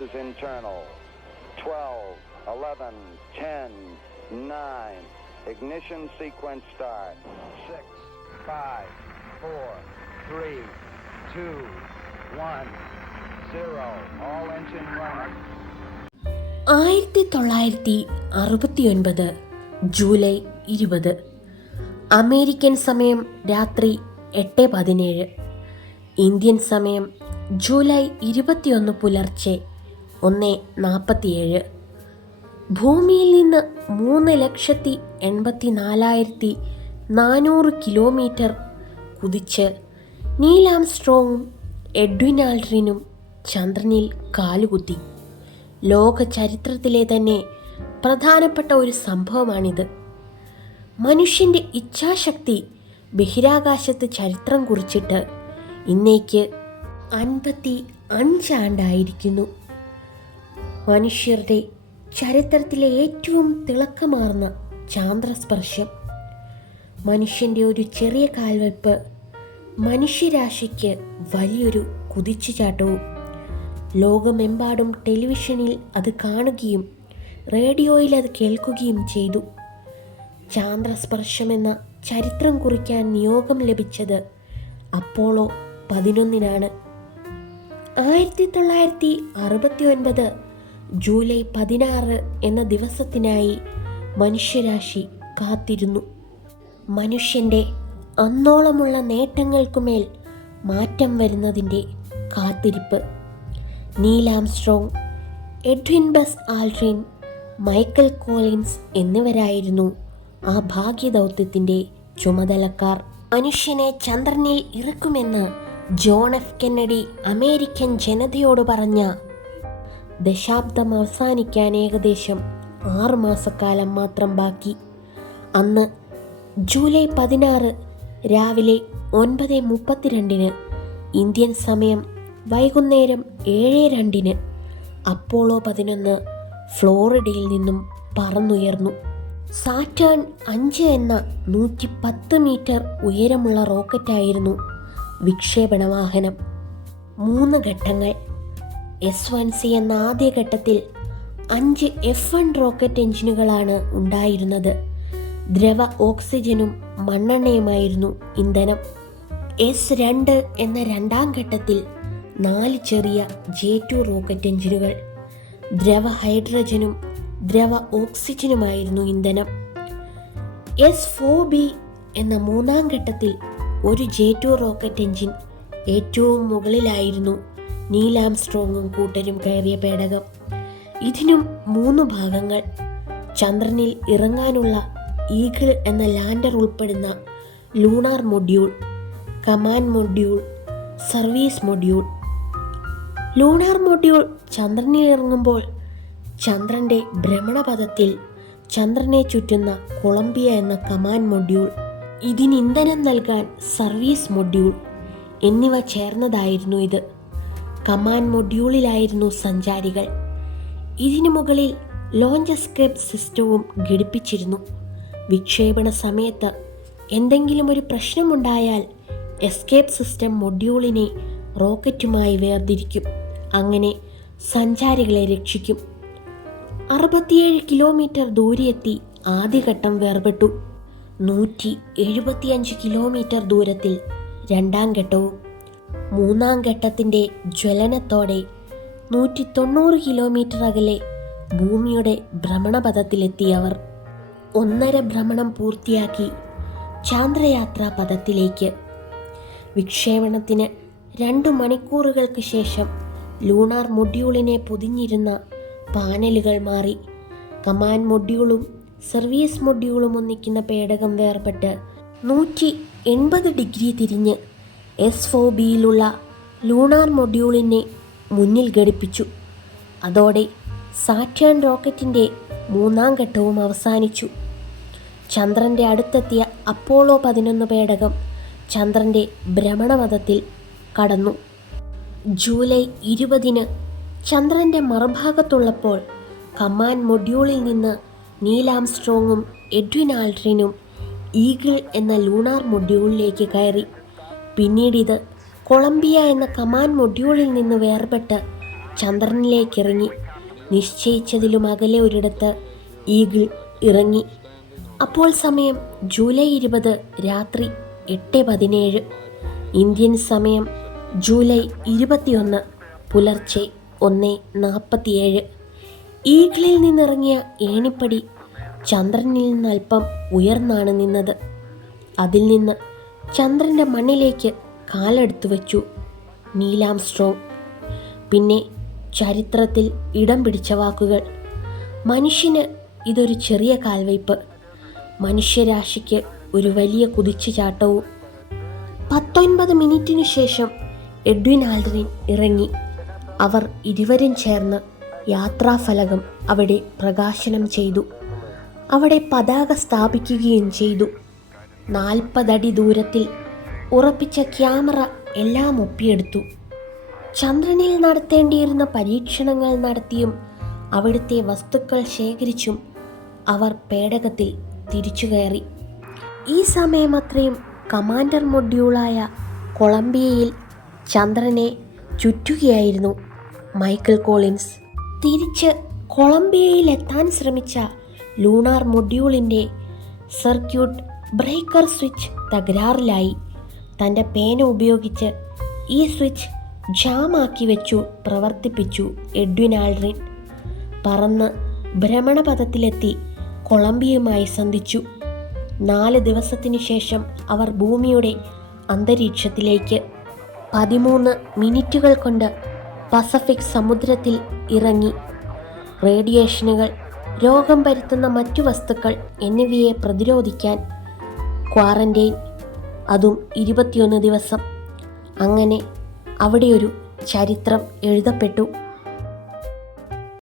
is internal. 12, 11, 10, 9. Ignition sequence start. 6, 5, 4, 3, 2, 1, 0. All engine running. 1969 July 20 American സമയം രാത്രി 8:17, Indian സമയം July 21 പുലർച്ചെ 1:47. ഭൂമിയിൽ നിന്ന് 3,84,400 കിലോമീറ്റർ കുതിച്ച് നീൽ ആംസ്ട്രോങ്ങും എഡ്വിൻ ആൾഡ്രിനും ചന്ദ്രനിൽ കാലുകുത്തി. ലോക ചരിത്രത്തിലെ തന്നെ പ്രധാനപ്പെട്ട ഒരു സംഭവമാണിത്. മനുഷ്യൻ്റെ ഇച്ഛാശക്തി ബഹിരാകാശത്ത് ചരിത്രം കുറിച്ചിട്ട് ഇന്നേക്ക് 55 ആണ്ടായിരിക്കുന്നു. മനുഷ്യരുടെ ചരിത്രത്തിലെ ഏറ്റവും തിളക്കമാർന്ന ചാന്ദ്രസ്പർശം. മനുഷ്യൻ്റെ ഒരു ചെറിയ കാൽവെപ്പ് മനുഷ്യരാശിക്ക് വലിയൊരു കുതിച്ചുചാട്ടവും. ലോകമെമ്പാടും ടെലിവിഷനിൽ അത് കാണുകയും റേഡിയോയിൽ അത് കേൾക്കുകയും ചെയ്തു. ചാന്ദ്രസ്പർശമെന്ന ചരിത്രം കുറിക്കാൻ നിയോഗം ലഭിച്ചത് അപ്പോളോ 11 1969 ജൂലൈ 16 എന്ന ദിവസത്തിനായി മനുഷ്യരാശി കാത്തിരുന്നു. മനുഷ്യൻ്റെ അന്നോളമുള്ള നേട്ടങ്ങൾക്കുമേൽ മാറ്റം വരുന്നതിൻ്റെ കാത്തിരിപ്പ്. Neil Armstrong, Edwin Buzz Aldrin, Michael Collins എന്നിവരായിരുന്നു ആ ഭാഗ്യദൗത്യത്തിൻ്റെ ചുമതലക്കാർ. മനുഷ്യനെ ചന്ദ്രനിൽ ഇറക്കുമെന്ന് ജോൺ എഫ് കെന്നഡി അമേരിക്കൻ ജനതയോട് പറഞ്ഞ ദശാബ്ദം അവസാനിക്കാൻ ഏകദേശം 6 മാസക്കാലം മാത്രം ബാക്കി. അന്ന് ജൂലൈ 16 രാവിലെ 9:32 ഇന്ത്യൻ സമയം വൈകുന്നേരം 7:02 അപ്പോളോ 11 ഫ്ലോറിഡയിൽ നിന്നും പറന്നുയർന്നു. സാറ്റേൺ 5 എന്ന 110 മീറ്റർ ഉയരമുള്ള റോക്കറ്റായിരുന്നു വിക്ഷേപണ വാഹനം. 3 ഘട്ടങ്ങൾ. S1C എന്ന ആദ്യഘട്ടത്തിൽ 5 F1 റോക്കറ്റ് എഞ്ചിനുകളാണ് ഉണ്ടായിരുന്നത്. ദ്രവ ഓക്സിജനും മണ്ണെണ്ണയുമായിരുന്നു ഇന്ധനം. S2 എന്ന രണ്ടാം ഘട്ടത്തിൽ 4 ചെറിയ J2 റോക്കറ്റ് എഞ്ചിനുകൾ. ദ്രവ ഹൈഡ്രജനും ദ്രവ ഓക്സിജനുമായിരുന്നു ഇന്ധനം. S4B എന്ന മൂന്നാം ഘട്ടത്തിൽ ഒരു J2 റോക്കറ്റ് എഞ്ചിൻ. ഏറ്റവും മുകളിലായിരുന്നു നീൽ ആംസ്ട്രോങ്ങും കൂട്ടരും കയറിയ പേടകം. ഇതിനും 3 ഭാഗങ്ങൾ. ചന്ദ്രനിൽ ഇറങ്ങാനുള്ള ഈഗിൾ എന്ന ലാൻഡർ ഉൾപ്പെടുന്ന lunar module, command module, service module. Lunar module ചന്ദ്രനിൽ ഇറങ്ങുമ്പോൾ ചന്ദ്രൻ്റെ ഭ്രമണപഥത്തിൽ ചന്ദ്രനെ ചുറ്റുന്ന കൊളംബിയ എന്ന കമാൻഡ് മൊഡ്യൂൾ, ഇതിന് ഇന്ധനം നൽകാൻ സർവീസ് മൊഡ്യൂൾ എന്നിവ ചേർന്നതായിരുന്നു ഇത്. കമാൻഡ് മൊഡ്യൂളിലായിരുന്നു സഞ്ചാരികൾ. ഇതിനു മുകളിൽ ലോഞ്ച് എസ്കേപ്പ് സിസ്റ്റവും ഘടിപ്പിച്ചിരുന്നു. വിക്ഷേപണ സമയത്ത് എന്തെങ്കിലും ഒരു പ്രശ്നമുണ്ടായാൽ എസ്കേപ്പ് സിസ്റ്റം മൊഡ്യൂളിനെ റോക്കറ്റുമായി വേർതിരിക്കും. അങ്ങനെ സഞ്ചാരികളെ രക്ഷിക്കും. 67 കിലോമീറ്റർ ദൂരെയെത്തി ആദ്യഘട്ടം വേർപെട്ടു. 175 കിലോമീറ്റർ ദൂരത്തിൽ രണ്ടാം ഘട്ടവും. മൂന്നാം ഘട്ടത്തിൻ്റെ ജ്വലനത്തോടെ 190 കിലോമീറ്റർ അകലെ ഭൂമിയുടെ ഭ്രമണപഥത്തിലെത്തിയവർ 1.5 ഭ്രമണം പൂർത്തിയാക്കി ചാന്ദ്രയാത്രാ പഥത്തിലേക്ക്. വിക്ഷേപണത്തിന് 2 മണിക്കൂറുകൾക്ക് ശേഷം ലൂണാർ മൊഡ്യൂളിനെ പൊതിഞ്ഞിരുന്ന പാനലുകൾ മാറി. കമാൻഡ് മൊഡ്യൂളും സർവീസ് മൊഡ്യൂളും ഒന്നിക്കുന്ന പേടകം വേർപെട്ട് 180 ഡിഗ്രി തിരിഞ്ഞ് S4Bയിലുള്ള ലൂണാർ മൊഡ്യൂളിനെ മുന്നിൽ ഘടിപ്പിച്ചു. അതോടെ സാറ്റേൺ റോക്കറ്റിൻ്റെ 3ാം ഘട്ടവും അവസാനിച്ചു. ചന്ദ്രൻ്റെ അടുത്തെത്തിയ അപ്പോളോ 11 പേടകം ചന്ദ്രൻ്റെ ഭ്രമണപഥത്തിൽ കടന്നു. ജൂലൈ 20 ചന്ദ്രൻ്റെ മറുഭാഗത്തുള്ളപ്പോൾ കമാൻഡ് മൊഡ്യൂളിൽ നിന്ന് നീൽ ആംസ്ട്രോങ്ങും എഡ്വിൻ ആൾഡ്രിനും ഈഗിൾ എന്ന ലൂണാർ മൊഡ്യൂളിലേക്ക് കയറി. പിന്നീട് ഇത് കൊളംബിയ എന്ന കമാൻഡ് മൊഡ്യൂളിൽ നിന്ന് വേർപെട്ട് ചന്ദ്രനിലേക്കിറങ്ങി. നിശ്ചയിച്ചതിലും അകലെ ഒരിടത്ത് ഈഗിൾ ഇറങ്ങി. അപ്പോൾ സമയം ജൂലൈ 20 രാത്രി 8:17. ഇന്ത്യൻ സമയം ജൂലൈ 21 പുലർച്ചെ 1:47. ഈഗിളിൽ നിന്നിറങ്ങിയ ഏണിപ്പടി ചന്ദ്രനിൽ നിന്ന് അല്പം ഉയർന്നാണ് നിന്നത്. അതിൽ നിന്ന് ചന്ദ്രൻ്റെ മണ്ണിലേക്ക് കാലെടുത്തു വച്ചു നീൽ ആംസ്ട്രോങ്. പിന്നെ ചരിത്രത്തിൽ ഇടം പിടിച്ച വാക്കുകൾ. മനുഷ്യന് ഇതൊരു ചെറിയ കാൽവയ്പ്, മനുഷ്യരാശിക്ക് ഒരു വലിയ കുതിച്ചുചാട്ടവും. 19 മിനിറ്റിനു ശേഷം എഡ്വിൻ ആൽഡ്രിൻ ഇറങ്ങി. അവർ ഇരുവരും ചേർന്ന് യാത്രാഫലകം അവിടെ പ്രകാശനം ചെയ്തു. അവിടെ പതാക സ്ഥാപിക്കുകയും ചെയ്തു. 40 അടി ദൂരത്തിൽ ഉറപ്പിച്ച ക്യാമറ എല്ലാം ഒപ്പിയെടുത്തു. ചന്ദ്രനിൽ നടത്തേണ്ടിയിരുന്ന പരീക്ഷണങ്ങൾ നടത്തിയും അവിടുത്തെ വസ്തുക്കൾ ശേഖരിച്ചും അവർ പേടകത്തിൽ തിരിച്ചു കയറി. ഈ സമയമത്രയും കമാൻഡർ മൊഡ്യൂളായ കൊളംബിയയിൽ ചന്ദ്രനെ ചുറ്റുകയായിരുന്നു മൈക്കൽ കോളിൻസ്. തിരിച്ച് കൊളംബിയയിൽ എത്താൻ ശ്രമിച്ച ലൂണാർ മൊഡ്യൂളിൻ്റെ സർക്യൂട്ട് ബ്രേക്കർ സ്വിച്ച് തകരാറിലായി. തൻ്റെ പേന ഉപയോഗിച്ച് ഈ സ്വിച്ച് ജാമാക്കി വെച്ചു പ്രവർത്തിപ്പിച്ചു എഡ്വിൻ ആൽഡ്രിൻ. പറന്ന് ഭ്രമണപഥത്തിലെത്തി കൊളംബിയയുമായി സന്ധിച്ചു. 4 ദിവസത്തിനു ശേഷം അവർ ഭൂമിയുടെ അന്തരീക്ഷത്തിലേക്ക് 13 മിനിറ്റുകൾ കൊണ്ട് പസഫിക് സമുദ്രത്തിൽ ഇറങ്ങി. റേഡിയേഷനുകൾ, രോഗം പരത്തുന്ന മറ്റു വസ്തുക്കൾ എന്നിവയെ പ്രതിരോധിക്കാൻ ക്വാറന്റൈൻ, അതും 21 ദിവസം. അങ്ങനെ അവിടെയൊരു ചരിത്രം എഴുതപ്പെട്ടു.